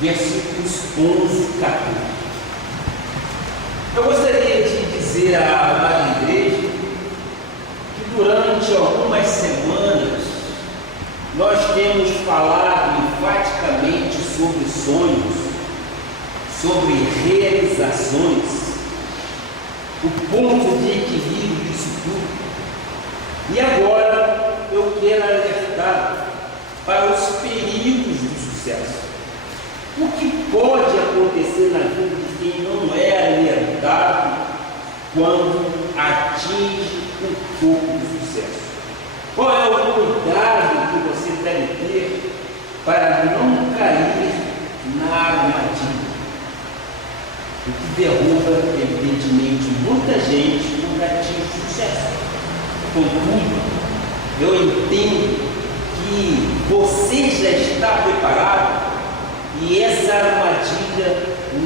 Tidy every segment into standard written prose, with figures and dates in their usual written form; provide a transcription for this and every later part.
versículos 11 e 14. Eu gostaria de dizer à amada igreja que durante algumas semanas nós temos falado enfaticamente sobre sonhos, sobre realizações, o ponto de equilíbrio disso tudo. E agora eu quero alertar para os perigos do sucesso. O que pode acontecer na vida de quem não é alientado quando atinge o topo do sucesso? Qual é o cuidado que você deve ter para não cair na armadilha? O que derruba, evidentemente, muita gente quando atinge sucesso. Contudo, eu entendo que você já está preparado e essa armadilha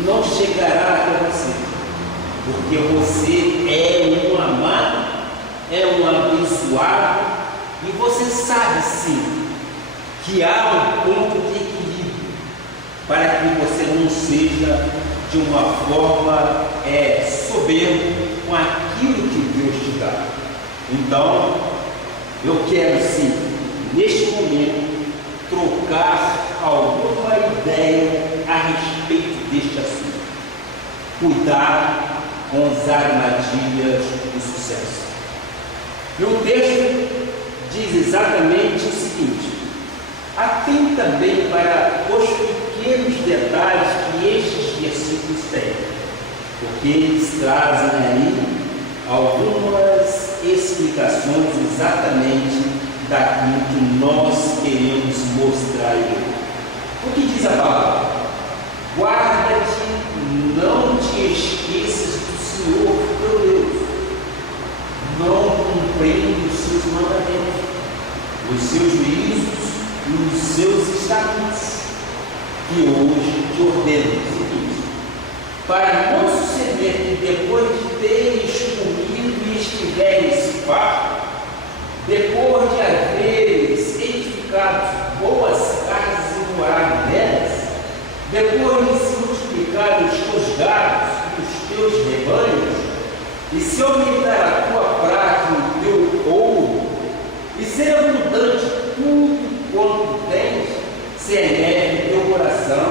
não chegará até você, porque você é um amado, é um abençoado, e você sabe sim que há um ponto de equilíbrio para que você não seja de uma forma soberba com aquilo que Deus te dá. Então, eu quero sim, neste momento, trocar alguma ideia a respeito deste assunto. Cuidado com as armadilhas do sucesso. E o texto diz exatamente o seguinte: atente também para os pequenos detalhes que estes versículos têm, porque eles trazem aí algumas explicações exatamente daquilo que nós queremos mostrar aí. O que diz a palavra? Guarda-te, não te esqueças do Senhor teu Deus, não cumprindo os seus mandamentos, os seus juízos e os seus estatutos, que hoje te ordeno o seguinte: para não suceder que depois de teres comido e estiveres farto, depois de haveres edificado boas casas e morado nelas, depois de se multiplicar os teus gados e os teus rebanhos, e se aumentar a tua prata e o teu ouro, e ser abundante tudo quanto tens, se eleve teu coração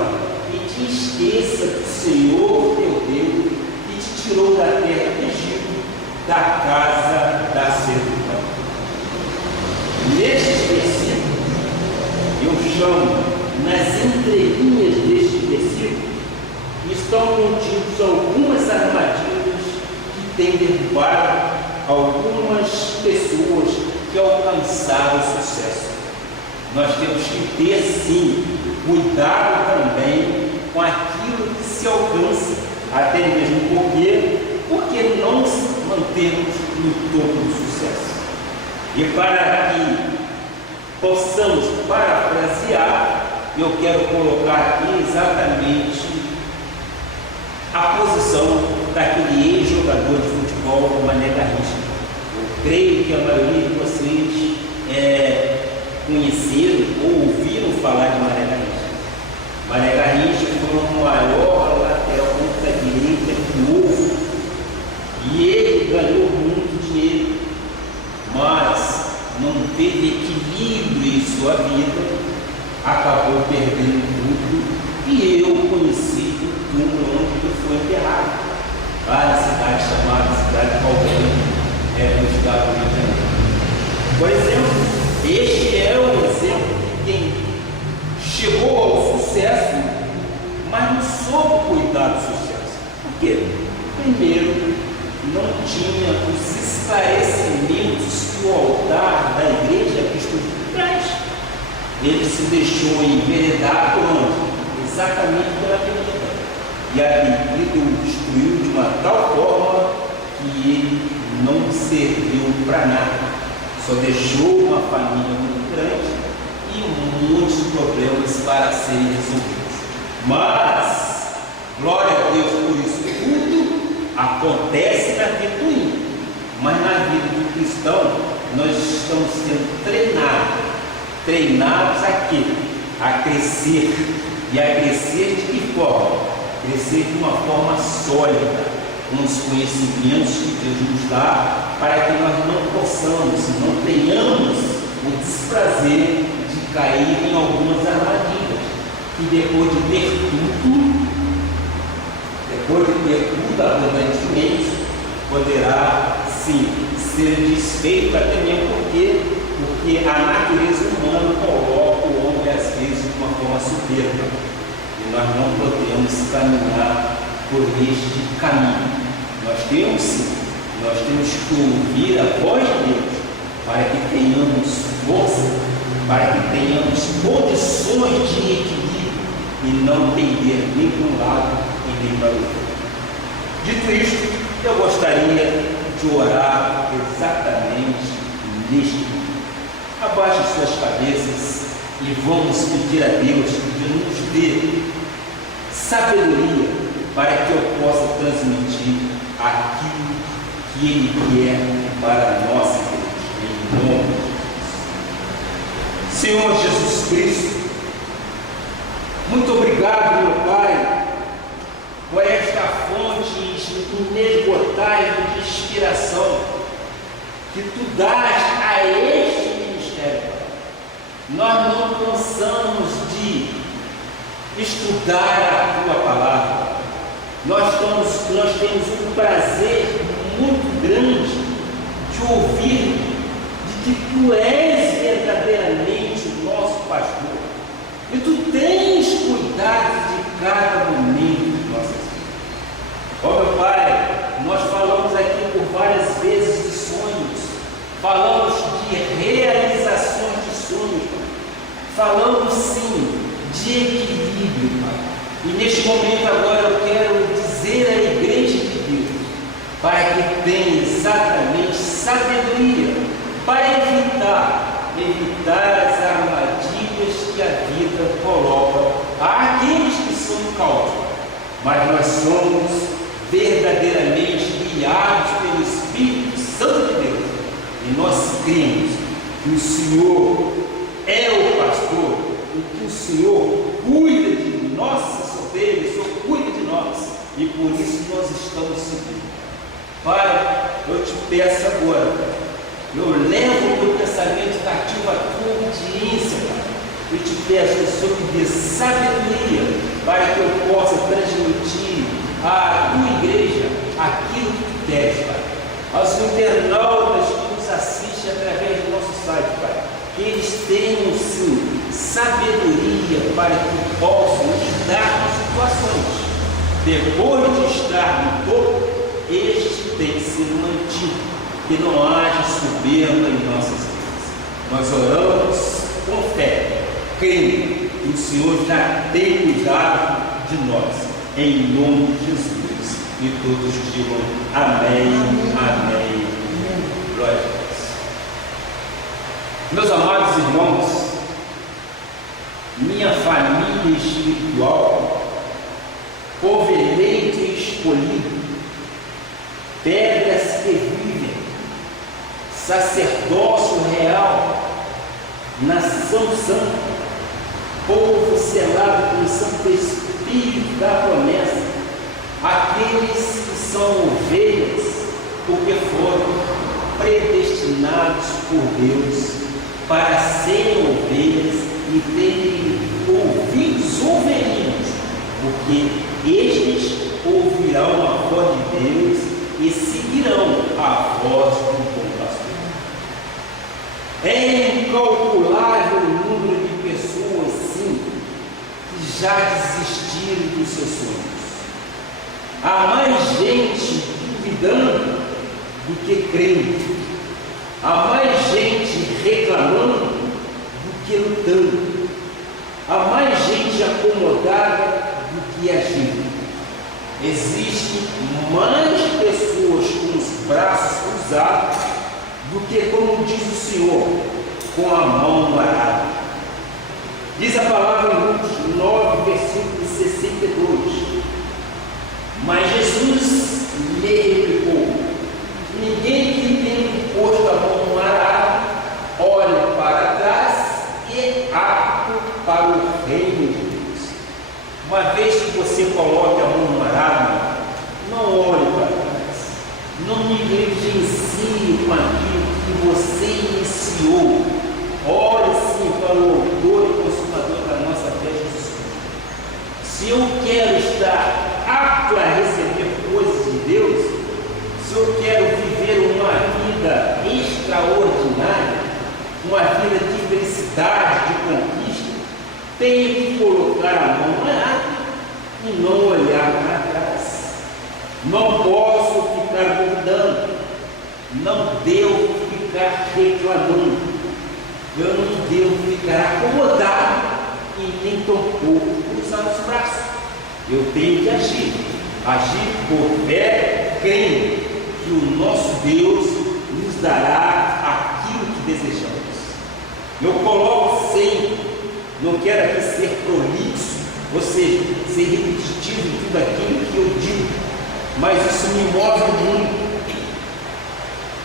e te esqueça do Senhor teu Deus, que te tirou da terra do Egito, da casa da servidão. Nestes versículos, eu chamo, nas entrelinhas destes versículos, estão contidos algumas armadilhas que têm derrubado algumas pessoas que alcançaram o sucesso. Nós temos que ter, sim, cuidado também com aquilo que se alcança, até mesmo porque não se mantermos no topo do sucesso. E para que possamos parafrasear, eu quero colocar aqui exatamente a posição daquele ex-jogador de futebol, o Mané Garrincha. Eu creio que a maioria de vocês conheceram ou ouviram falar de Mané Garrincha. Mané Garrincha foi o maior lateral da direita do novo, e ele ganhou muito dinheiro, mas não teve equilíbrio em sua vida, acabou perdendo tudo, e eu conheci o túmulo onde ele foi enterrado, lá na cidade chamada Cidade de Palmeiras, no estado do Rio de Janeiro. Por exemplo, este é um exemplo de quem chegou ao sucesso, mas não soube cuidar do sucesso. Por quê? Primeiro, não tinha os esclarecimentos que o altar da igreja Cristo traz. Ele se deixou enveredar por onde? Exatamente pela bebida. E a bebida o destruiu de uma tal forma que ele não serviu para nada. Só deixou uma família muito grande e muitos problemas para serem resolvidos. Mas, glória a Deus por isso tudo, acontece na vida do ímpio. Mas na vida do cristão, nós estamos sendo treinados a quê? A crescer E a crescer de que forma? Crescer de uma forma sólida, com os conhecimentos que Deus nos dá, para que nós não possamos, não tenhamos o desprazer de cair em algumas armadilhas, que depois de ter tudo abundantemente, poderá sim ser desfeito, até mesmo porque a natureza humana coloca o homem às vezes de uma forma soberba, e nós não podemos caminhar por este caminho. Nós temos que ouvir a voz de Deus, para que tenhamos força, para que tenhamos condições de equilíbrio e não pender nem para um lado e nem para o outro. Dito isto, eu gostaria de orar exatamente neste momento. Abaixe suas cabeças e vamos pedir a Deus que nos dê sabedoria para que eu possa transmitir aquilo que Ele quer para a nossa igreja, em nome de Jesus. Senhor Jesus Cristo, muito obrigado, meu Pai, por esta fonte inesgotável de inspiração que Tu dás a este ministério. Nós não cansamos de estudar a Tua palavra. Nós temos um prazer muito grande de ouvir de que Tu és verdadeiramente o nosso pastor. E Tu tens cuidado de cada momento de nossas vidas. Ó meu Pai, nós falamos aqui por várias vezes de sonhos, falamos de realizações de sonhos, falamos sim de equilíbrio, Pai. E neste momento agora eu quero dizer à igreja de Deus, para que tenha exatamente sabedoria, para evitar as armadilhas que a vida coloca àqueles que são cautos. Mas nós somos verdadeiramente guiados pelo Espírito Santo de Deus, e nós cremos que o Senhor é o pastor, e que o Senhor cuida de nossas ovelhas, o Senhor cuida de nós, e por isso nós estamos seguindo. Pai, eu te peço agora, eu levo o meu pensamento cativo à tua obediência, Pai. Eu te peço que o Senhor me dê sabedoria para que eu possa transmitir à tua igreja aquilo que tu queres, Pai. Aos internautas que nos assistem através do nosso site, Pai, que eles tenham sim sabedoria para que possam lidar com situações. Depois de estar no topo, este tem que ser mantido, que não haja soberba em nossas vidas. Nós oramos com fé, crendo que o Senhor já tem cuidado de nós, em nome de Jesus. E todos digam amém, amém. Glória a Deus. Meus amados irmãos, minha família espiritual, povo eleito e escolhido, pedras que vivem, sacerdócio real, nação santa, povo selado com o Santo Espírito da promessa, aqueles que são ovelhas, porque foram predestinados por Deus para serem ovelhas e terem ouvidos ovelhinos, porque estes ouvirão a voz de Deus e seguirão a voz do bom pastor. É incalculável o número de pessoas, sim, que já desistiram dos seus sonhos. Há mais gente duvidando do que crendo. Há mais gente reclamando do que lutando. Há mais gente acomodada do que agindo. Existem mais pessoas com os braços cruzados do que, como diz o Senhor, com a mão arada. Diz a palavra em Lucas 9, versículo 62. Mas Jesus lhe replicou: ninguém que tem posto a mão no arado olha para trás e apto para o reino de Deus. vez que você coloque a mão no arado, não olhe para trás, não negligencie com aquilo que você iniciou. Olhe sim para o autor e consumador da nossa fé, Jesus. Se eu quero estar apto a receber coisas de Deus, se eu quero viver uma vida extraordinária, uma vida de felicidade, de conquista, tenho que colocar a mão no arado e não olhar para trás. Não posso ficar duvidando, não devo ficar reclamando, eu não devo ficar acomodado e nem tampouco cruzar os braços. Eu tenho que agir por fé, crendo que o nosso Deus nos dará aquilo que desejamos. Eu coloco sempre, não quero aqui ser prolixo, ou seja, ser repetitivo em tudo aquilo que eu digo, mas isso me move muito.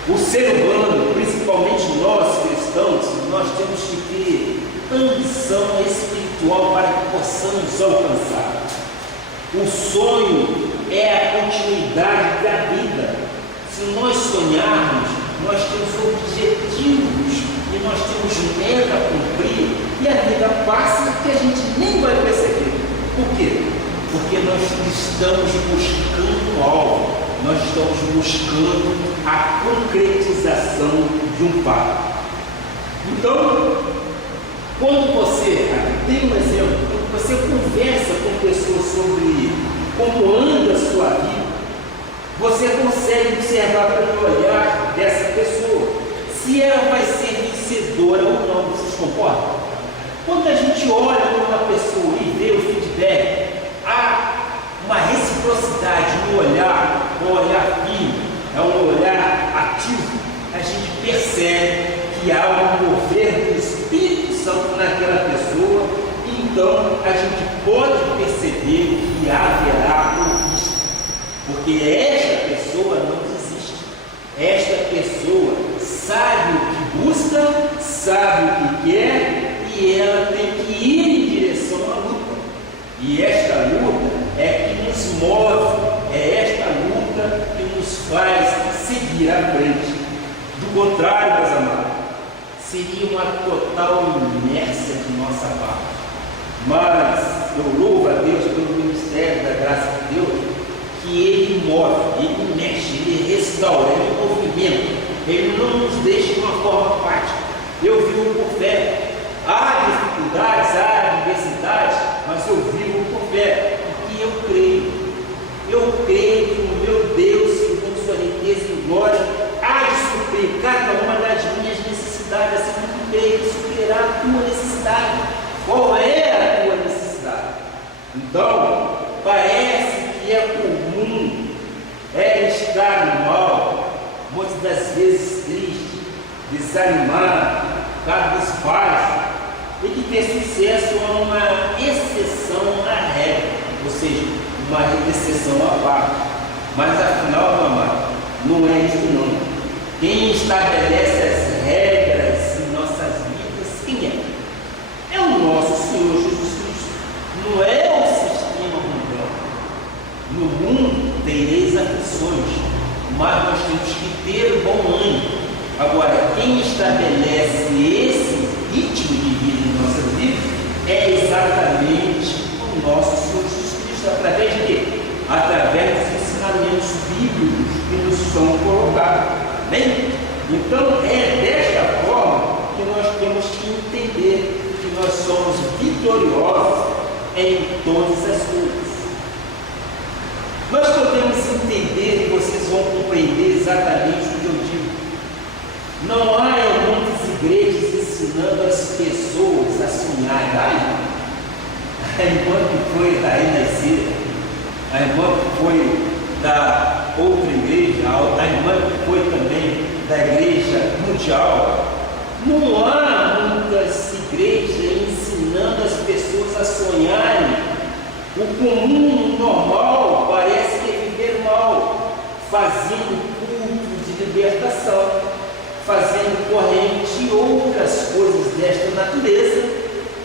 O ser humano, principalmente nós cristãos, nós temos que ter ambição espiritual para que possamos alcançar. O sonho é a continuidade da vida. Se nós sonharmos, nós temos objetivos e nós temos meta a cumprir, e a vida passa que a gente nem vai perceber. Por quê? Porque nós estamos buscando algo, nós estamos buscando a concretização de um fato. Então, quando você, tem um exemplo, quando você conversa com pessoas sobre como anda a sua vida, você consegue observar pelo olhar dessa pessoa se ela vai ser vencedora ou não. Vocês concordam? Quando a gente olha para uma pessoa e vê o feedback, há uma reciprocidade no olhar, um olhar firme, é um olhar ativo. A gente percebe que há um mover do Espírito Santo naquela pessoa, então a gente pode perceber que haverá conquista, porque esta pessoa não desiste, esta pessoa sabe o que busca, sabe o que quer, e ela tem que ir em direção à luta. E esta luta é que nos move, é esta luta que nos faz seguir à frente. Do contrário, meus amados, seria uma total inércia de nossa parte. Mas eu louvo a Deus pelo ministério da graça de Deus, que Ele move, Ele mexe, Ele restaura, Ele movimenta, Ele não nos deixa de uma forma prática. Eu vivo por fé. Há dificuldades, há adversidades, mas eu vivo por fé, porque eu creio. Eu creio que o meu Deus, segundo sua riqueza e glória, há de suprir cada uma das minhas necessidades, assim como creio que suprirá a tua necessidade. Qual é a tua necessidade? Então, parece que é comum estar no mal, muitas das vezes triste, desanimado, cabisbaixo, e que ter sucesso é uma exceção à regra, ou seja, uma exceção à parte. Mas afinal, meu amado, não é isso não. Quem estabelece as regras em nossas vidas, quem é? É o nosso Senhor Jesus Cristo. Não é o sistema mundano. No mundo tereis aflições, mas nós temos que ter bom ânimo. Agora, quem estabelece esse ritmo de vida em nossas vidas é exatamente o nosso Senhor Jesus Cristo. Através de quê? Através dos ensinamentos bíblicos que nos são colocados. Bem? Então, é desta forma que nós temos que entender que nós somos vitoriosos em todas as coisas. Nós podemos entender e vocês vão compreender exatamente o que eu digo. Não há em muitas igrejas ensinando as pessoas a sonhar. A irmã que foi da Renascer, a irmã que foi da outra igreja, a irmã que foi também da igreja mundial. Não há muitas igrejas ensinando as pessoas a sonharem. O comum, o normal, parece que é viver mal, fazendo culto de libertação, fazendo corrente e outras coisas desta natureza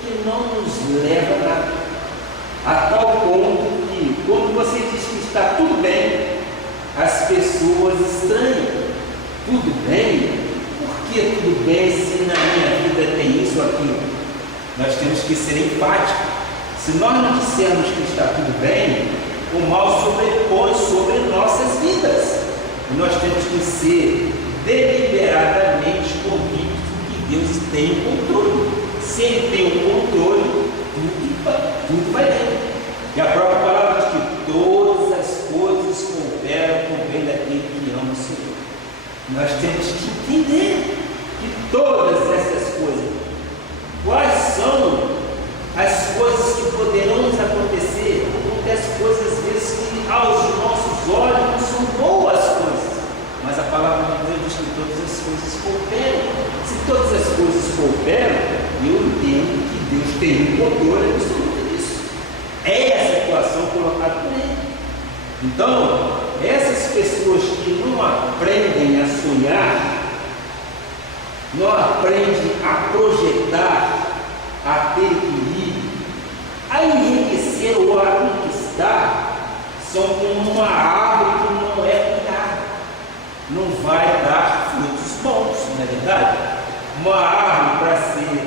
que não nos leva a nada. a tal ponto que, quando você diz que está tudo bem, as pessoas estranham. Tudo bem? Por que tudo bem se na minha vida tem isso ou aquilo? Nós temos que ser enfáticos. Se nós não dissermos que está tudo bem, o mal sobrepõe sobre nossas vidas. E nós temos que ser deliberadamente convictos que Deus tem o controle. Se Ele tem o controle, tudo vai bem. E a própria palavra diz que todas as coisas cooperam com o bem daquele que ama o Senhor. Nós temos que entender que todas essas coisas, quais são as coisas que poderão nos acontecer? Acontecem coisas às vezes que aos nossos olhos não são boas coisas, mas a palavra de Deus diz que todas as coisas cooperam. Se todas as coisas cooperam, eu entendo que Deus tem um controle absoluto disso. É essa situação colocada por Ele. Então, essas pessoas que não aprendem a sonhar, não aprendem a projetar, a ter equilíbrio, a enriquecer ou a conquistar, são como uma árvore que não é cuidada, não vai dar frutos bons, não é verdade? Uma árvore,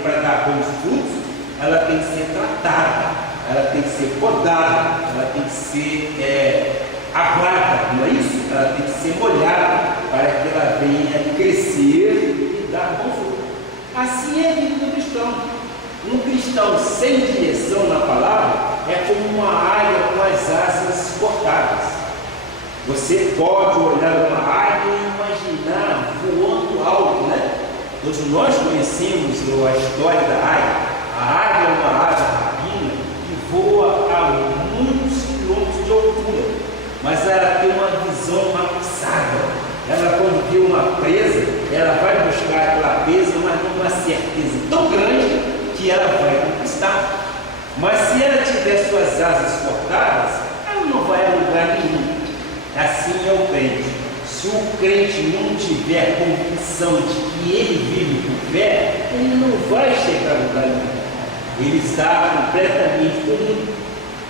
para dar bons frutos, ela tem que ser tratada, ela tem que ser podada, ela tem que ser aguada, não é isso? Ela tem que ser molhada para que ela venha crescer e dar bom fruto. Assim é a vida do cristão. Um cristão sem direção na palavra é como uma águia com as asas cortadas. Você pode olhar uma águia e imaginar voando alto, né? Todos nós conhecemos a história da águia. A águia é uma ave rapina que voa a muitos quilômetros de altura, mas ela tem uma visão aguçada. Ela, quando vê uma presa, ela vai buscar aquela presa, mas com uma certeza tão grande que ela vai conquistar. Mas se ela tiver suas asas cortadas, ela não vai a lugar nenhum. Assim é o crente. Se o crente não tiver convicção de que ele vive por fé, ele não vai chegar a lugar nenhum. Ele está completamente dormindo.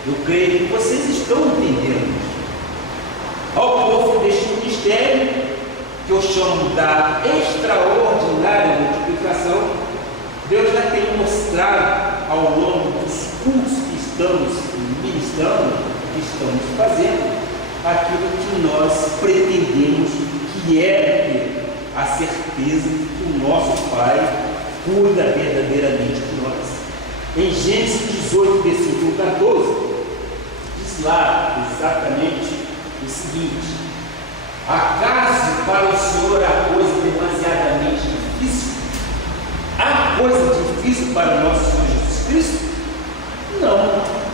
Eu creio que vocês estão entendendo. Ao povo deste ministério, que eu chamo da extraordinária multiplicação, Deus já tem mostrado ao longo dos cursos que estamos ministrando, que estamos fazendo, aquilo que nós pretendemos, que é a certeza de que o nosso Pai cuida verdadeiramente de nós. Em Gênesis 18, versículo 14, diz lá exatamente o seguinte: acaso para o Senhor há coisa demasiadamente difícil? Há coisa difícil para o nosso Senhor Jesus Cristo? Não.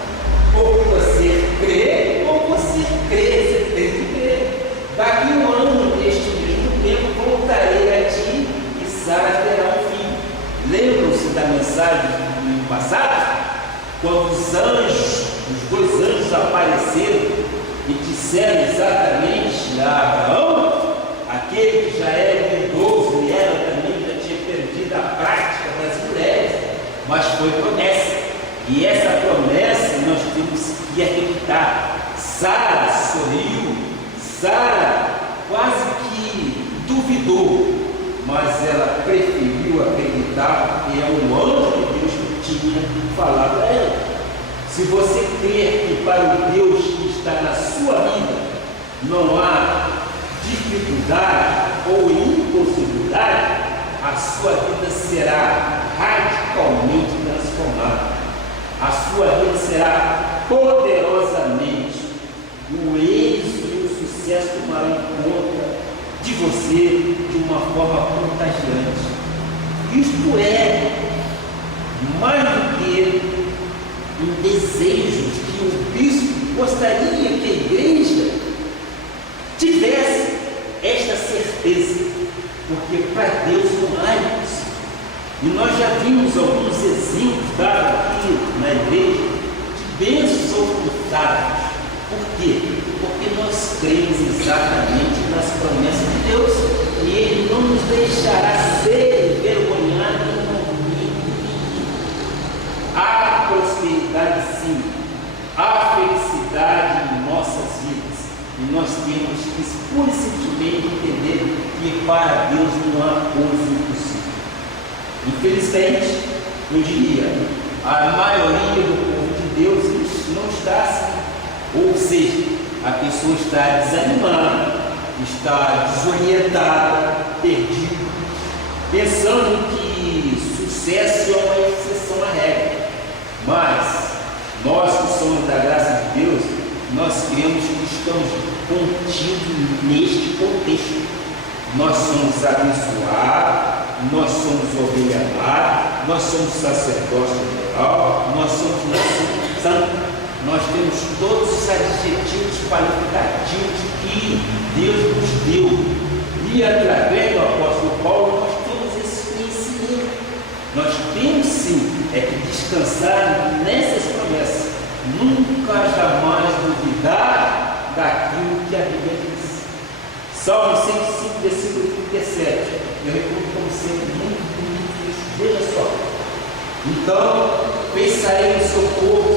Ou você crê, ou você crê, você tem que crer. Daqui um ano, neste mesmo tempo, voltarei a ti e Sara terá um filho. Lembram-se da mensagem do passado? Quando os dois anjos apareceram e disseram exatamente a Abraão, aquele que já era idoso e ela também já tinha perdido a prática das mulheres, mas foi promessa. E essa promessa nós temos que acreditar. Sara sorriu, Sara quase que duvidou, mas ela preferiu acreditar que é o anjo de Deus que tinha falado para ela. Se você crer que para o Deus que está na sua vida não há dificuldade ou impossibilidade, a sua vida será radicalmente transformada. A sua vida será poderosamente, o êxito e o sucesso tomarão conta de você de uma forma contagiante. Isto é mais do que um desejo que o bispo gostaria que a igreja tivesse esta certeza, porque para Deus não há isso. E nós já vimos alguns exemplos dados aqui na igreja de bênçãos ocultadas. Por quê? Porque nós cremos exatamente nas promessas de Deus e Ele não nos deixará ser envergonhados no momento. Há prosperidade sim, felicidade em nossas vidas. E nós temos que pura e simplesmente entender que para Deus não há coisa impossível. Infelizmente, eu diria, a maioria do povo de Deus não está assim. Ou seja, a pessoa está desanimada, está desorientada, perdida, pensando que sucesso é uma exceção à regra. Mas nós que somos da graça de Deus, nós cremos que estamos contidos neste contexto. Nós somos abençoados, nós somos ovelha amada, nós somos sacerdócio geral, nós somos nação santa. Nós temos todos os adjetivos qualificativos que Deus nos deu. E através do apóstolo Paulo, nós temos esse conhecimento. Nós temos sim que descansar nessas promessas. Nunca jamais duvidar daquilo que a Bíblia diz. Salmo 105, versículo 37. Eu recuo como sempre muito bonito isso. Veja só. Então, fez sair o seu povo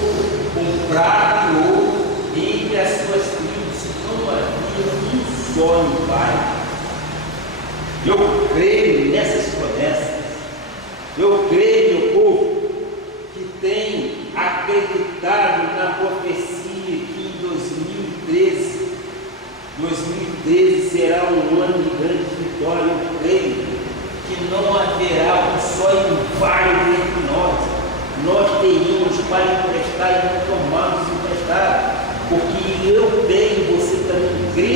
com prata e ouro, entre as suas tribos não havia um só pai. Eu creio nessas promessas. Eu creio, meu povo, que tem acreditado na profecia que em 2013 será um ano de grande vitória. Eu creio que não haverá um só inválido entre nós. Nós teríamos para emprestar e não tomarmos emprestado, porque eu tenho, você também crê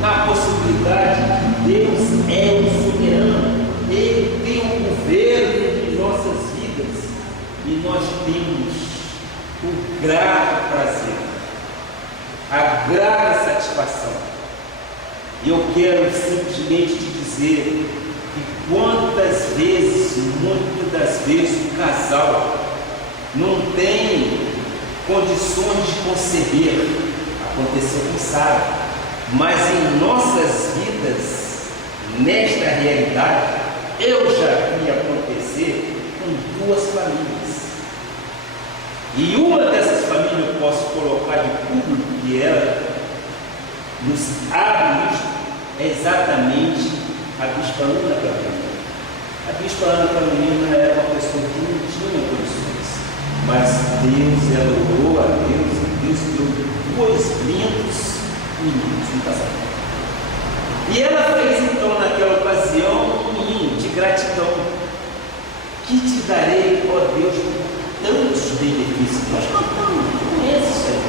na possibilidade de Deus é o soberano, Ele tem o governo de nossas vidas e nós temos o grato prazer, a grata satisfação. E eu quero simplesmente te dizer que muitas das vezes o casal não tem condições de conceber. Aconteceu com Sara, mas em nossas vidas, nesta realidade, eu já vi acontecer com duas famílias. E uma dessas famílias eu posso colocar de público, que ela nos abre isto, é exatamente a bispa Ana Carolina. A bispa Ana Carolina era uma pessoa que não tinha condições, mas ela orou a Deus e Deus deu dois lindos meninos no casamento. E ela fez então naquela ocasião um hino de gratidão. Que te darei, ó Deus, por tantos benefícios. Nós cantamos com isso aí.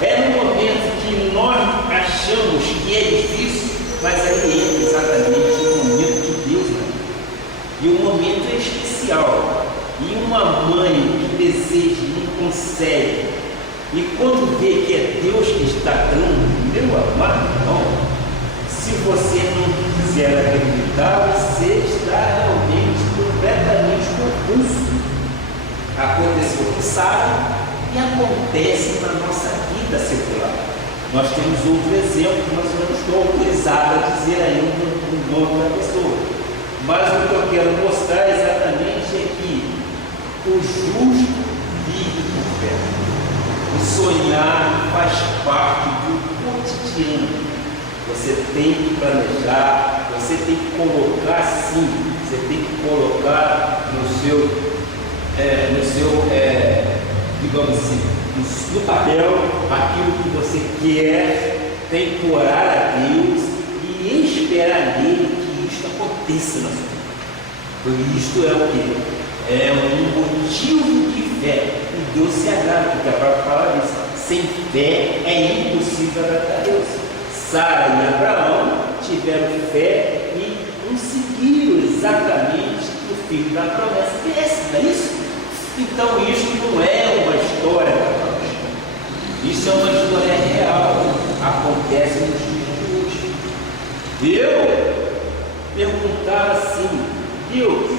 É no momento que nós achamos que é difícil, mas aí entra exatamente o momento de Deus, né? E o momento é especial. E uma mãe que deseja, não consegue, e quando vê que é Deus que está dando, meu amado irmão, se você não quiser acreditar, você está realmente completamente confuso. Aconteceu com Sara e acontece na nossa vida secular. Nós temos outro exemplo, mas eu não estou autorizado a dizer ainda o nome da pessoa. Mas o que eu quero mostrar exatamente é que o justo vive por fé. O sonhar faz parte do cotidiano. Você tem que planejar, você tem que colocar sim, você tem que colocar digamos assim, no papel aquilo que você quer, tem que orar a Deus e esperar nele que isto aconteça na sua vida. Porque isto é o quê? É um motivo de fé. E Deus se agrada, porque a própria palavra diz: sem fé é impossível agradar a Deus. Sara e Abraão tiveram fé e conseguiram exatamente que o filho da promessa viesse, não é isso? Então isso não é uma história da promessa. Isso é uma história real. Acontece nos dias de hoje. Eu perguntava assim: Deus,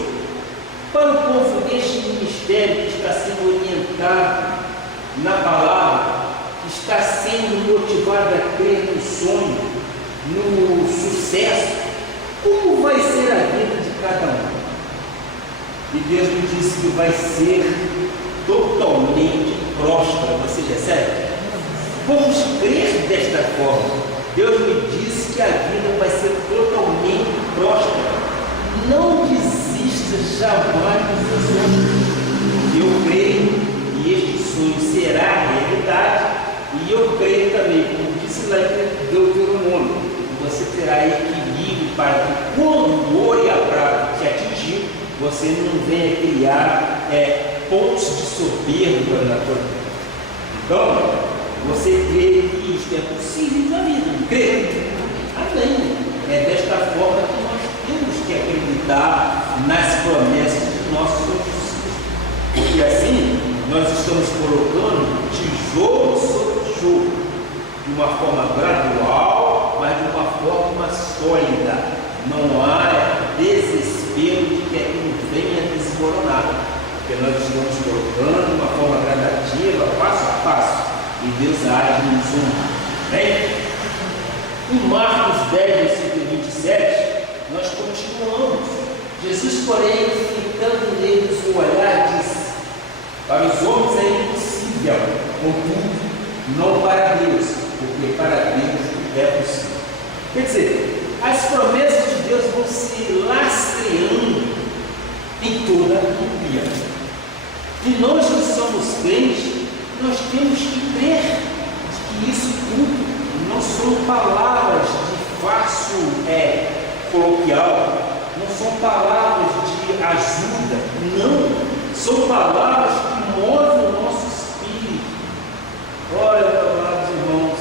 para o povo deste ministério que está sendo orientado na palavra, que está sendo motivado a crer no sonho, no sucesso, como vai ser a vida de cada um? E Deus me disse que vai ser totalmente próspera. Você recebe? Vamos crer desta forma. Deus me disse que a vida vai ser totalmente próspera. Não desista jamais dos seus sonhos. Eu creio que este sonho será realidade. E eu creio também, como disse lá em Deuteronômio, que você terá equilíbrio para que quando o ouro e a prata te atingir, você não venha criar pontos de soberba na tua vida. Então, você crê que isso é possível na vida, não crê? Amém. É desta forma que nós temos que acreditar nas promessas de nossos Senhor. Porque assim, nós estamos colocando tijolo sobre tijolo, de uma forma gradual, mas de uma forma sólida. Não há desespero de que aquilo venha desmoronar, porque nós estamos colocando de uma forma gradativa, passo a passo, e Deus age nos honra. Bem? Em Marcos 10, versículo 27, nós continuamos. Jesus, porém, fitando neles o olhar, disse: para os homens é impossível, contudo, não para Deus, porque para Deus é possível. Quer dizer, as promessas de Deus vão se lastreando em toda a Bíblia. E nós que somos crentes, nós temos que crer que isso tudo não são palavras de fácil coloquial, não são palavras de ajuda, não. São palavras que movem o nosso espírito. Olha, amados irmãos,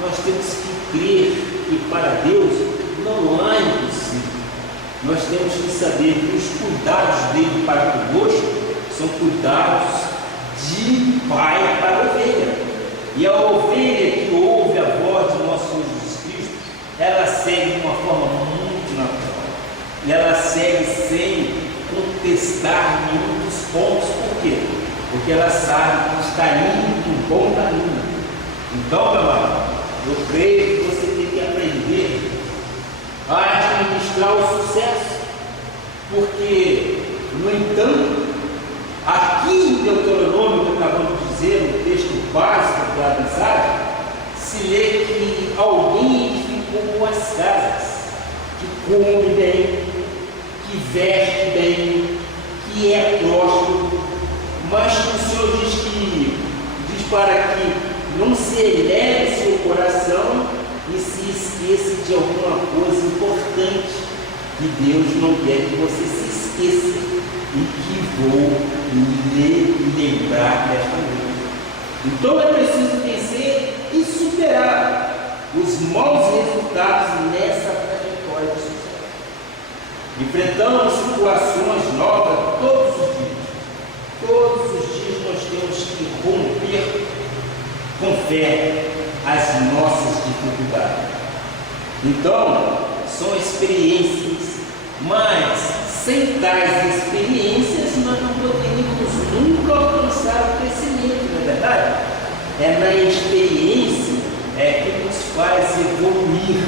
nós temos que crer que para Deus não há impossível. Nós temos que saber que os cuidados dele para conosco são cuidados de pai para a ovelha. E a ovelha que ouve a voz do nosso Senhor Jesus Cristo, ela segue de uma forma muito natural. E ela segue sem contestar nenhum dos pontos. Por quê? Porque ela sabe que está indo no bom caminho. Então, meu amado, eu creio que você tem que aprender a administrar o sucesso. Porque, no entanto, aqui em Deuteronômio, que acabamos de dizer, no texto básico da mensagem, se lê que alguém edificou boas casas, que come bem, que veste bem, que é próspero, mas que o Senhor diz para que não se eleve seu coração e se esqueça de alguma coisa importante, que Deus não quer que você se esqueça, e que vou lhe lembrar desta noite. Então é preciso vencer e superar os maus resultados nessa trajetória de sucesso. Enfrentamos situações novas todos os dias. Todos os dias nós temos que romper com fé as nossas dificuldades. Então, são experiências, mas sem tais experiências nós não poderíamos nunca alcançar o crescimento, não é verdade? É na experiência que nos faz evoluir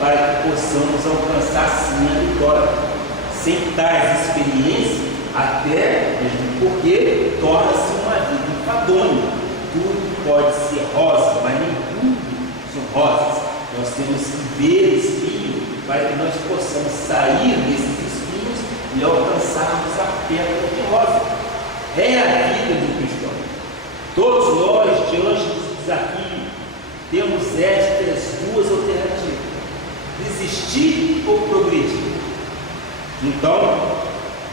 para que possamos alcançar sim a vitória. Sem tais experiências, até mesmo porque torna-se uma vida enfadonha. Tudo pode ser rosa, mas nem tudo são rosas. Nós temos que ver espinho para que nós possamos sair desses espinhos e alcançarmos a pétala de rosa. É a vida do cristão. Todos nós, diante do desafio, temos estas duas alternativas: desistir ou progredir. Então,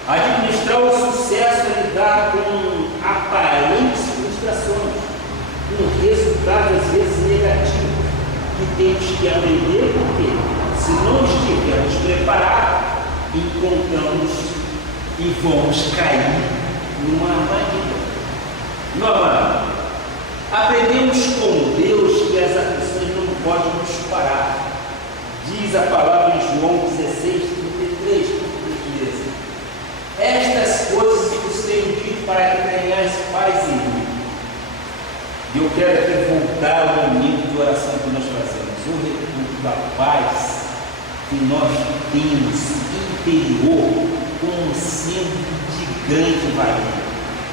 administrar o sucesso é lidar com aparentes frustrações, com resultados às vezes negativos, que temos que aprender, porque se não estivermos preparados, encontramos e vamos cair numa armadilha. Meu amado, aprendemos com Deus que as aflições não podem nos parar. Diz a palavra em João 16:33, por gentileza: estas coisas vos tenho dito para que tenhais paz em mim. E eu quero aqui voltar ao momento de oração que nós fazemos, o retorno da paz que nós temos interior como sendo de grande valia.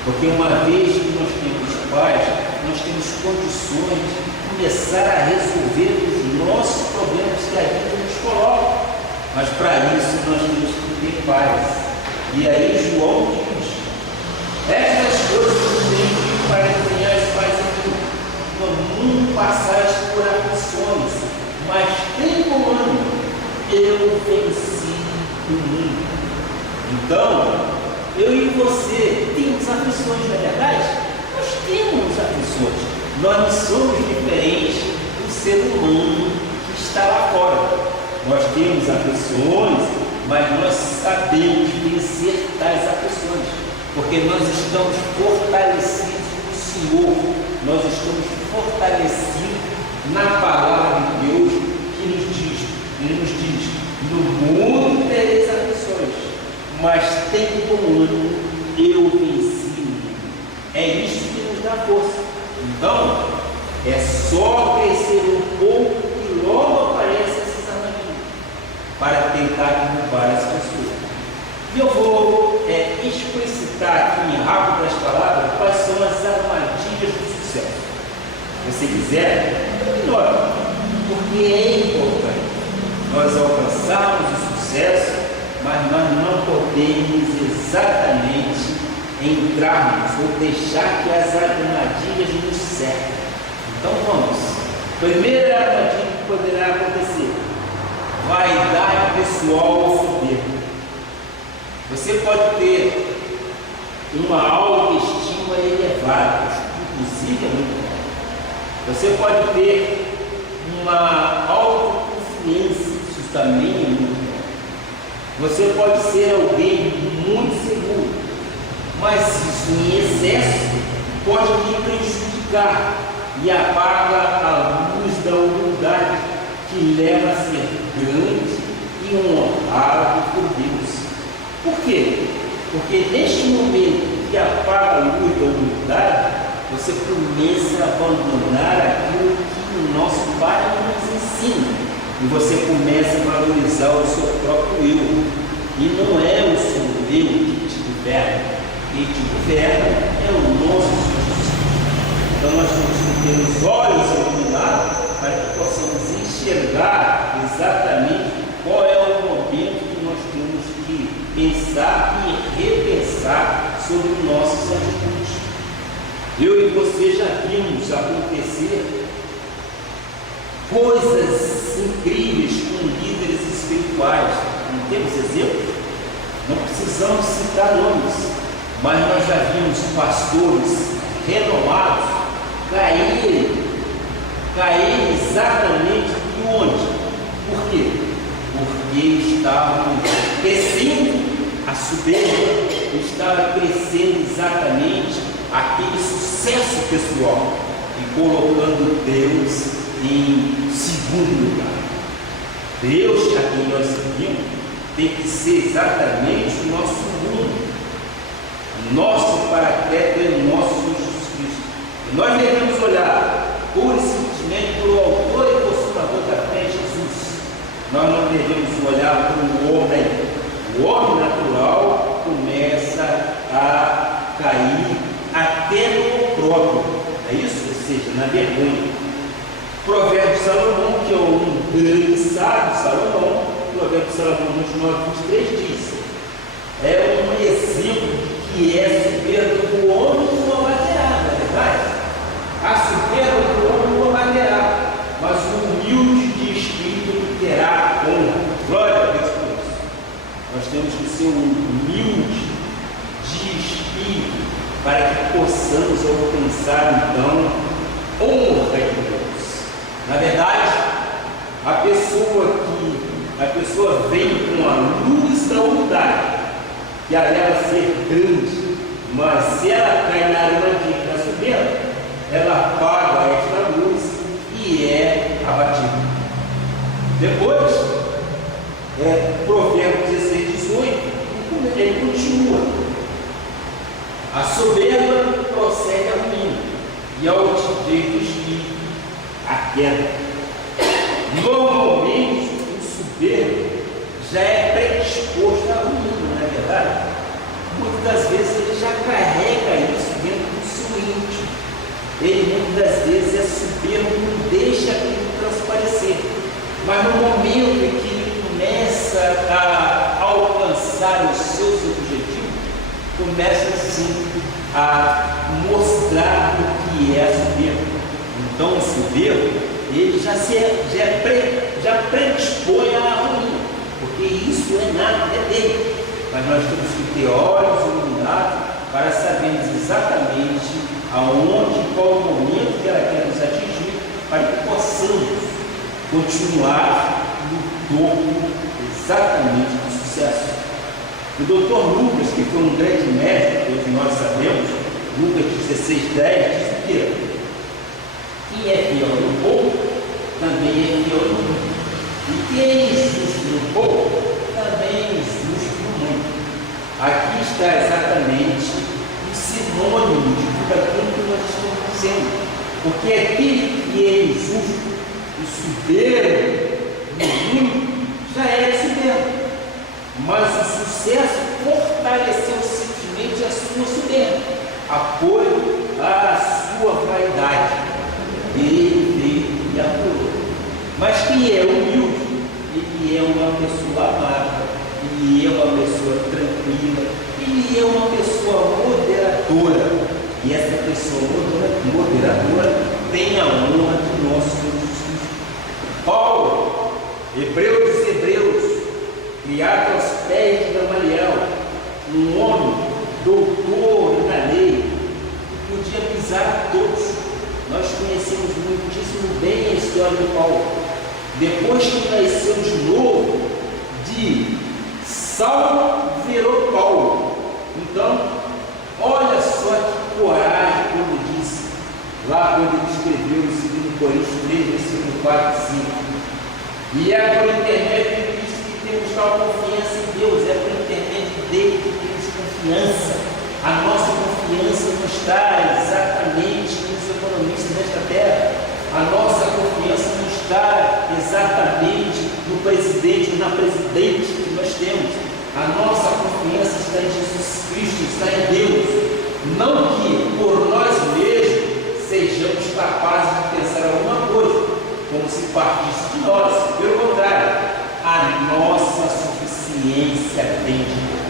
Porque uma vez que nós temos pais, nós temos condições de começar a resolver os nossos problemas que a vida nos coloca. Mas para isso nós temos que ter paz. E aí João diz: estas coisas eu tenho para ensinar os pais em mim. No mundo passais por aflições, mas tem como ânimo, eu venci o mundo. Então, eu e você temos aflições, não é verdade? Nós temos aflições. Nós não somos diferentes do ser humano que está lá fora. Nós temos aflições, mas nós sabemos vencer tais aflições, porque nós estamos fortalecidos no Senhor, nós estamos fortalecidos na palavra de Deus que Ele nos diz: no mundo tereis aflições, mas tem como ânimo, eu venci o mundo. É isso que nos dá força. Então, é só crescer um pouco que logo aparecem essas armadilhas para tentar derrubar as pessoas. E eu vou explicitar aqui em rápidas palavras quais são as armadilhas do sucesso. Se você quiser, ignore, porque é importante nós alcançarmos o sucesso, mas nós não podemos exatamente entrarmos ou deixar que as armadilhas nos cerquem. Então vamos. Primeira armadilha que poderá acontecer: vaidade pessoal ou soberba. Você pode ter uma autoestima elevada, inclusive é muito bom. Você pode ter uma autoconfiança, isso também é muito bom. Você pode ser alguém muito seguro, mas isso em excesso pode lhe prejudicar e apaga a luz da humildade que leva a ser grande e honrado por Deus. Por quê? Porque neste momento que apaga a luz da humildade, você começa a abandonar aquilo que o nosso Pai nos ensina. E você começa a valorizar o seu próprio eu. E não é o seu eu que te governa. Quem te governa é o nosso Jesus. Então nós temos que ter os olhos iluminados para que possamos enxergar exatamente qual é o momento que nós temos que pensar e repensar sobre nossas atitudes. Eu e você já vimos acontecer coisas incríveis com líderes espirituais. Não temos exemplo? Não precisamos citar nomes, mas nós já vimos pastores renomados caírem exatamente de onde? Por quê? Porque estavam crescendo, a soberba estava crescendo exatamente aquele sucesso pessoal e colocando Deus em segundo lugar. Deus, a quem nós seguimos, tem que ser exatamente o nosso mundo. Nosso Paracleto é o nosso Jesus Cristo. E nós devemos olhar pura e simplesmente para o autor e consumador da fé, Jesus. Nós não devemos olhar para o homem. O homem natural começa a cair até no próprio. É isso? Ou seja, na vergonha. Provérbio de Salomão, que é um grande sábio, Salomão, Provérbio de Salomão, 29:23 diz: é um exemplo que é soberba do homem não abaterá, não é verdade? A soberba do homem não abaterá, mas o humilde de espírito terá honra. Glória a Deus por isso. Nós temos que ser humilde de espírito para que possamos alcançar então honra de Deus. Na verdade, a pessoa vem com a luz da humildade, que a leva a ser grande, mas se ela cai na armadilha da soberba, ela apaga esta luz e é abatida. Depois, Provérbios 16:18, ele continua: a soberba procede à ruína, e a altivez do espírito a queda. Normalmente, o soberbo já é predisposto à ruína, não é verdade? Muitas das vezes ele já carrega isso dentro do seu íntimo. ele muitas das vezes é soberbo, não deixa aquilo transparecer. Mas no momento em que ele começa a alcançar os seus objetivos, começa assim a mostrar o que é a soberba. Então o soberbo, ele já predispõe à ruína, porque isso é nada, é dele. Mas nós temos que ter olhos iluminados para sabermos exatamente aonde, qual o momento que ela quer nos atingir, para que possamos continuar no topo exatamente do sucesso. O Dr. Lucas, que foi um grande mestre, todos nós sabemos, Lucas 16:10, diz o quê? Quem é fiel no pouco, também é fiel no muito. E quem é injusto no pouco, também é injusto no muito. Aqui está exatamente um sinônimo de tudo aquilo que nós estamos dizendo. Porque aquele que é injusto, o soberbo, no muito, já é soberbo. Mas o sucesso fortaleceu simplesmente a sua soberba, apoio à sua vaidade. Ele veio e apoiou. Mas quem é humilde, ele é uma pessoa amada, ele é uma pessoa tranquila, ele é uma pessoa moderadora. E essa pessoa moderadora tem a honra de nosso Senhor Jesus. Paulo, Hebreu dos Hebreus, criado aos pés de Gamaliel, um homem doutor na lei, que podia pisar a todos. Nós conhecemos muitíssimo bem a história de Paulo. Depois que nasceu de novo, de Saulo virou Paulo. Então, olha só que coragem, como disse lá quando ele escreveu no 2 Coríntios 3, versículo 4 e 5. E é por intermédio de Cristo que temos tal confiança em Deus, é por intermédio dele que temos confiança. A nossa confiança não está exatamente nos economistas desta terra. A nossa confiança não está exatamente no presidente ou na presidente que nós temos. A nossa confiança está em Jesus Cristo, está em Deus. Não que por nós mesmos sejamos capazes de pensar alguma coisa, como se partisse de nós. Pelo contrário, a nossa suficiência vem de Deus.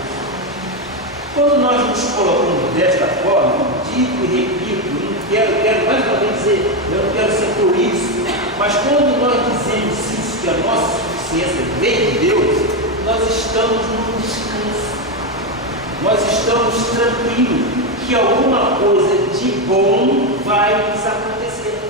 Quando nós nos colocamos desta forma, digo e repito, quero mais uma vez dizer, eu não quero ser por isso, mas quando nós dizemos isso, que a nossa suficiência vem de Deus, nós estamos no descanso, nós estamos tranquilos que alguma coisa de bom vai nos acontecer.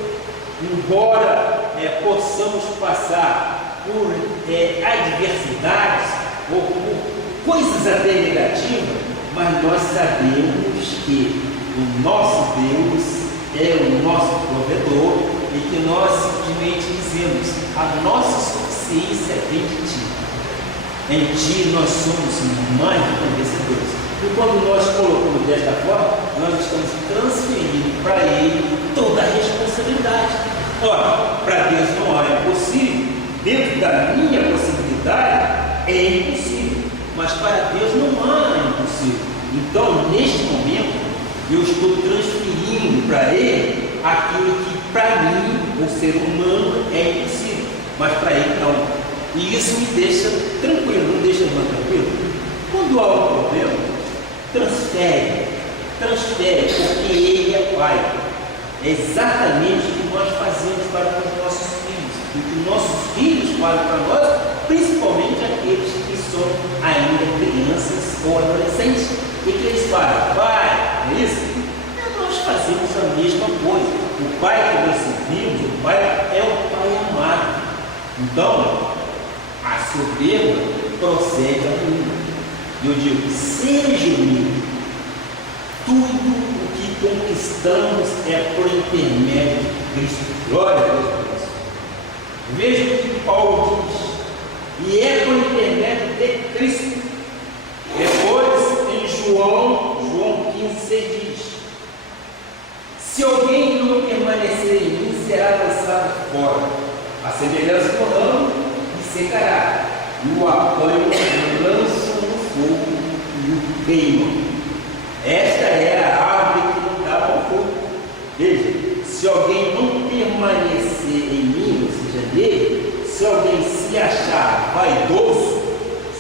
Embora possamos passar por adversidades ou por coisas até negativas, mas nós sabemos que o nosso Deus é o nosso provedor e que nós simplesmente dizemos: a nossa suficiência vem de Ti. Em Ti nós somos mais do que vencedores. E quando nós colocamos desta forma, nós estamos transferindo para Ele toda a responsabilidade. Ora, para Deus não é impossível, dentro da minha possibilidade é impossível, mas para Deus não há impossível. Então, neste momento, eu estou transferindo para Ele aquilo que para mim, o ser humano, é impossível, mas para Ele não. E isso me deixa tranquilo, não deixa mais tranquilo. Quando há um problema, transfere, porque Ele é Pai. É exatamente o que nós fazemos para os nossos filhos, o que nossos filhos fazem para nós, principalmente aqueles que são ainda crianças ou adolescentes. O que eles fazem? Pai, é isso? Nós fazemos a mesma coisa. O Pai que nós servimos, o Pai é o Pai amado. Então, a soberba procede a ruína. Eu digo, seja humilde. Tudo o que conquistamos é por intermédio de Cristo. Glória a Deus por isso. Veja o que Paulo diz. E é por intermédio de Cristo. Depois, em João 15,6 diz: se alguém não permanecer em mim, será lançado fora. A semelhança do ramo e secará. E o apanho lançam no fogo e o queimam. Esta é a árvore que não dá bom fruto. Veja, se alguém não permanecer em mim, ou seja, nele, se alguém se achar vaidoso,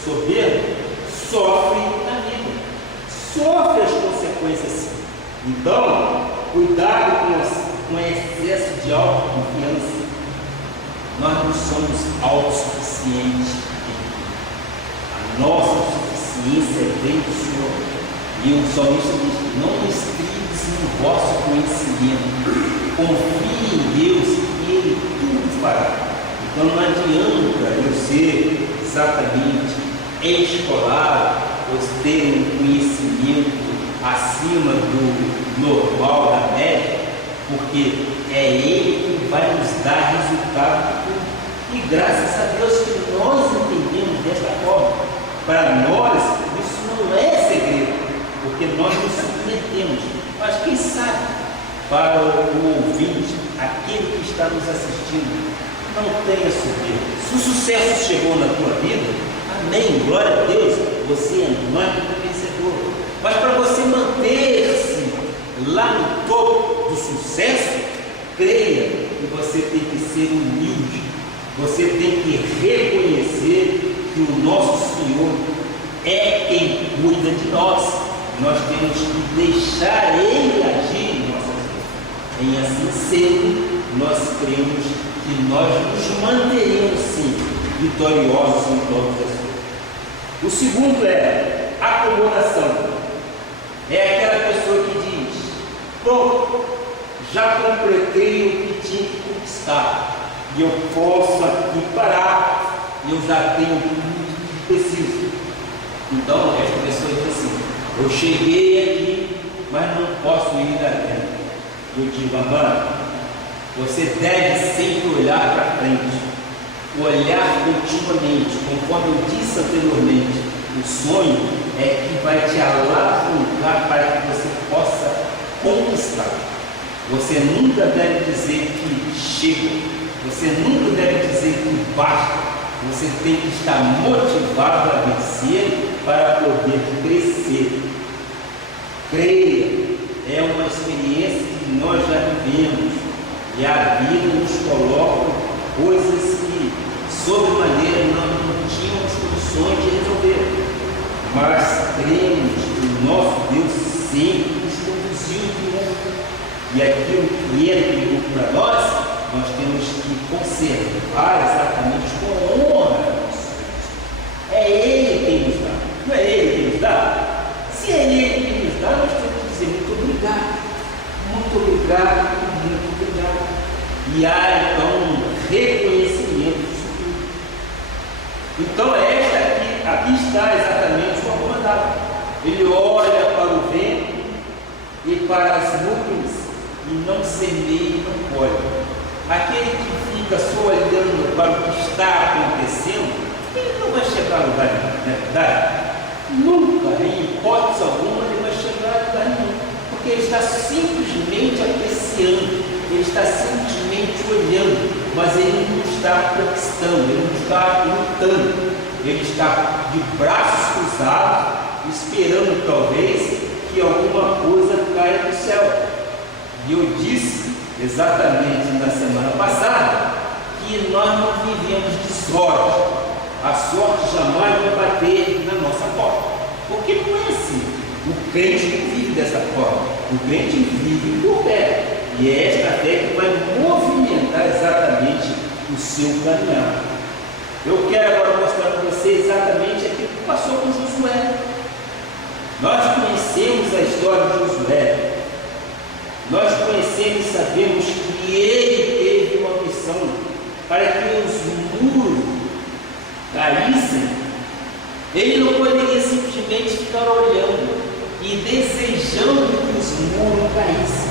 soberbo, sofre na vida, sofre as consequências. Então, cuidado com excesso de autoconfiança. Nós não somos autossuficientes. A nossa suficiência vem do Senhor. E o salmista diz: não estrides no vosso conhecimento, confie em Deus e Ele tudo fará. Então não adianta eu ser exatamente escolar, ou ter um conhecimento acima do normal, da média, porque é Ele que vai nos dar resultado de tudo. E graças a Deus que nós entendemos desta forma. Para nós isso não é segredo, porque nós nos submetemos. Mas quem sabe, para o ouvinte, aquele que está nos assistindo, não tenha soberba. Se o sucesso chegou na tua vida, amém, glória a Deus, você é mais do que vencedor. Mas para você manter-se lá no topo do sucesso, creia que você tem que ser humilde, você tem que reconhecer que o nosso Senhor é quem cuida de nós. Nós temos que deixar Ele agir em nossas vidas. Em assim sendo, nós cremos que nós nos manteremos sim vitoriosos em todas as coisas. O segundo é acomodação. É aquela pessoa que diz: pronto, já completei o que tinha que conquistar, e eu posso aqui parar, e eu já tenho tudo que preciso. Então esta pessoa diz assim: eu cheguei aqui, mas não posso ir daqui. Eu digo: amado, você deve sempre olhar para frente, olhar continuamente, conforme eu disse anteriormente. O sonho é que vai te alavancar para que você possa conquistar. Você nunca deve dizer que chega, você nunca deve dizer que basta. Você tem que estar motivado a vencer para poder crescer. Creia, é uma experiência que nós já vivemos, e a vida nos coloca coisas que, sobremaneira, nós não tínhamos condições de resolver. Mas cremos que o nosso Deus sempre nos conduziu de novo. E aquilo que Ele pediu para nós temos que conservar exatamente com honra. É Ele quem nos dá, não é Ele quem nos dá? Se é Ele quem nos dá, nós temos que dizer muito obrigado, muito obrigado, muito obrigado. E há então um reconhecimento disso tudo. Então aqui está exatamente o acomodado. Ele olha para o vento e para as nuvens e não semeia e não colhe. Aquele que fica só olhando para o que está acontecendo, ele não vai chegar a lugar nenhum, não é verdade? Nunca, em hipótese alguma, ele vai chegar a lugar nenhum, porque ele está simplesmente apreciando, ele está simplesmente olhando, mas ele não está conquistando, ele não está lutando, ele está de braços cruzados, esperando talvez que alguma coisa caia do céu. E eu disse exatamente na semana passada que nós não vivemos de sorte. A sorte jamais vai bater na nossa porta, porque não é assim. O crente não vive dessa forma, o crente vive por fé, e é esta fé que vai movimentar exatamente o seu caminhar. Eu quero agora mostrar para você exatamente aquilo que passou com Josué. Nós conhecemos a história de Josué. Nós conhecemos e sabemos que ele teve uma missão para que os muros caíssem. Ele não poderia simplesmente ficar olhando e desejando que os muros caíssem.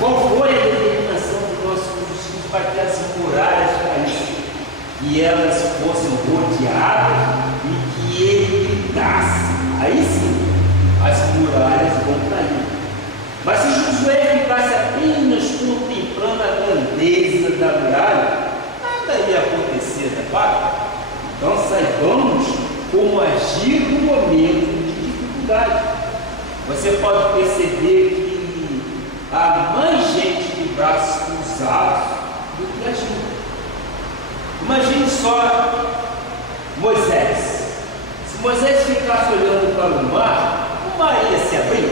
Qual foi a determinação do nosso Deus para que as muralhas caíssem e elas fossem rodeadas e que ele gritasse? Aí sim, as muralhas vão cair. Mas se Josué ficasse apenas contemplando a grandeza da muralha, nada ia acontecer, da parte. Então saibamos como agir no momento de dificuldade. Você pode perceber que há mais gente que braços cruzados do que agindo. Imagine só Moisés. Se Moisés ficasse olhando para o mar ia se abrir.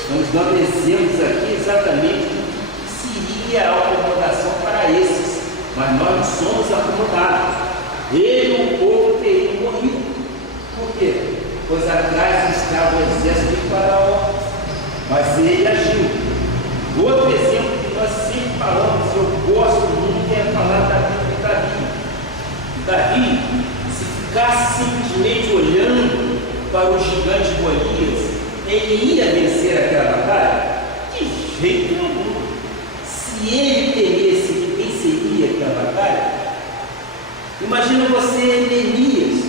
Estamos dando exemplos aqui exatamente do que seria a acomodação para esses, mas nós não somos acomodados. Ele e o povo teriam morrido. Por quê? Pois atrás estava o exército de Faraó, mas ele agiu. Outro exemplo que nós sempre falamos, eu gosto muito, é falar da vida de Davi. Davi, se ficasse simplesmente olhando para o gigante Golias, ele ia vencer aquela batalha? De jeito nenhum. Se ele temesse que venceria aquela batalha, imagina você, Neemias.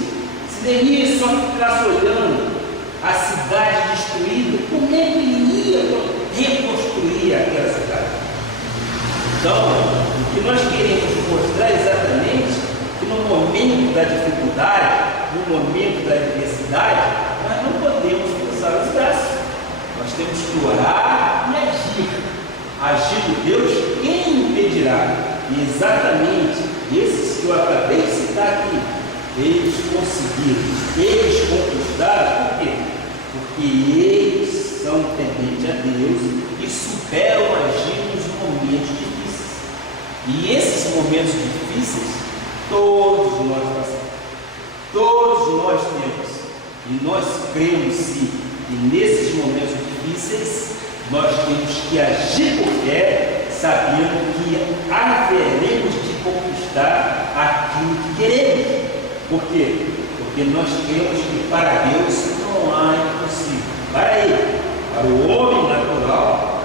Se Neemias só ficasse olhando a cidade destruída, como é que ele ia reconstruir aquela cidade? Então, o que nós queremos mostrar exatamente que no momento da dificuldade, no momento da adversidade, nós não podemos cruzar os braços. Nós temos que orar e agir. Agindo Deus, quem impedirá? E exatamente esses que eu acabei de citar aqui, eles conseguiram, eles conquistaram. Por quê? Porque eles são tementes a Deus e souberam agir nos momentos difíceis. E esses momentos difíceis, todos nós passamos, todos nós temos. E nós cremos sim, e nesses momentos difíceis, nós temos que agir por fé, sabendo que haveremos de conquistar aquilo que queremos. Por quê? Porque nós cremos que para Deus não há impossível. Para ele, para o homem natural,